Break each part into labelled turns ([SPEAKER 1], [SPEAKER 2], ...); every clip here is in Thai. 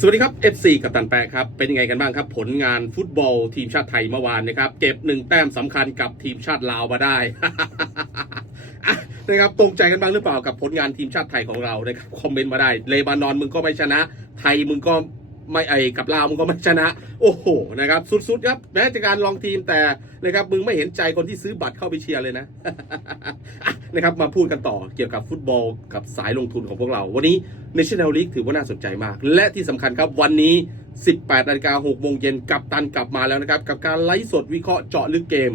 [SPEAKER 1] สวัสดีครับ FC กับตันแปะครับ เป็นยังไงกันบ้างครับ ผลงานฟุตบอลทีมชาติไทยเมื่อวานนะครับ เก็บหนึ่งแต้มสำคัญกับทีมชาติลาวมาได้ นะครับตรงใจกันบ้างหรือเปล่ากับผลงานทีมชาติไทยของเรานะครับคอมเมนต์มาได้เลบานอนมึงก็ไม่ชนะ ไทยมึงก็ ไม่ไอกับลาวมึงก็ไม่ชนะ โอ้โหนะครับสุดๆครับแม้จะการลองทีมแต่นะครับมึงไม่เห็นใจคนที่ซื้อบัตรเข้าไปเชียร์เลยนะะนะครับมาพูดกันต่อเกี่ยวกับฟุตบอลกับสายลงทุนของพวกเรา วันนี้ National League ถือว่าน่าสนใจมาก และที่สำคัญครับวันนี้ 18นาฬิกา6โมงเย็นกับตันกลับมาแล้วนะครับ กับการไลฟ์สดวิเคราะห์เจาะลึกเกม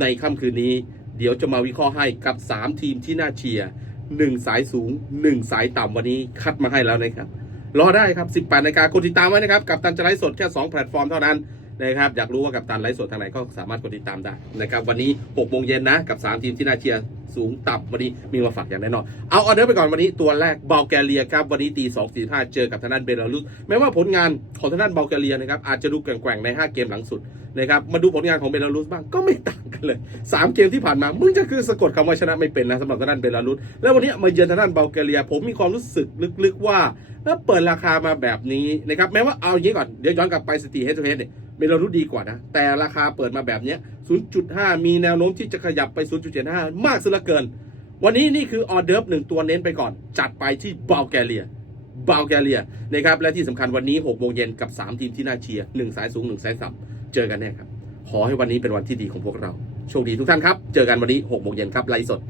[SPEAKER 1] ในค่ำคืนนี้ เดี๋ยวจะมาวิเคราะห์ให้กับ 3 ทีมที่น่าเชียร์1สายสูง 1 สายต่ำวันนี้คัดมาให้แล้วนะครับ รอได้ครับ 18นาฬิกาคนติดตามไว้นะครับ กับตันจะไลฟ์สดแค่ 2 แพลตฟอร์มเท่านั้น นะครับอยากรู้ว่ากับตันไลฟ์สดทางไหนก็สามารถกดติดตามได้นะครับวันนี้6โมงเย็นนะกับ 3 ทีมที่น่าเชียร์สูงต่ำวันนี้มีมาฝากอย่างแน่นอนเอาออเดอร์ไปก่อนวันนี้ตัวแรกเบลแกเรียครับวันนี้ตี2 4 5เจอกับทางด้านเบลารุสแม้ว่าผลงานของทางด้านเบลแกเรียนะครับอาจจะดูแกว่งๆใน 5 เกมหลังสุดนะครับมาดูผลงานของเบลารุสบ้างก็ไม่ต่างกันเลย 3 เกมที่ผ่านมามึงก็คือสะกดคำว่าชนะไม่เป็นนะสำหรับทางด้านเบลารุสแล้ววันนี้มาเยือนทางด้านเบลแกเรีย ผมมีความรู้สึกลึกๆว่าถ้าเปิดราคามาแบบนี้นะครับแม้ว่าเอาอย่างนี้ก่อนเดี๋ยวย้อนกลับไปสตีเฮดเฮดเนี่ย เบลารุสดีกว่านะ แต่ราคาเปิดมาแบบนี้0.5 มีแนวโน้มที่จะขยับไป 0.75 มากสุดเหลือเกิน วันนี้นี่คือออเดิร์ฟหนึ่งตัวเน้นไปก่อน จัดไปที่เบลแกเรียเบลแกเรียนะครับ และที่สำคัญวันนี้6โมงเย็นกับ 3 ทีมที่น่าเชียร์1สายสูง 1 สายต่ำเจอกันแน่ครับ ขอให้วันนี้เป็นวันที่ดีของพวกเรา โชคดีทุกท่านครับ เจอกันวันนี้6โมงเย็นครับไลฟ์สด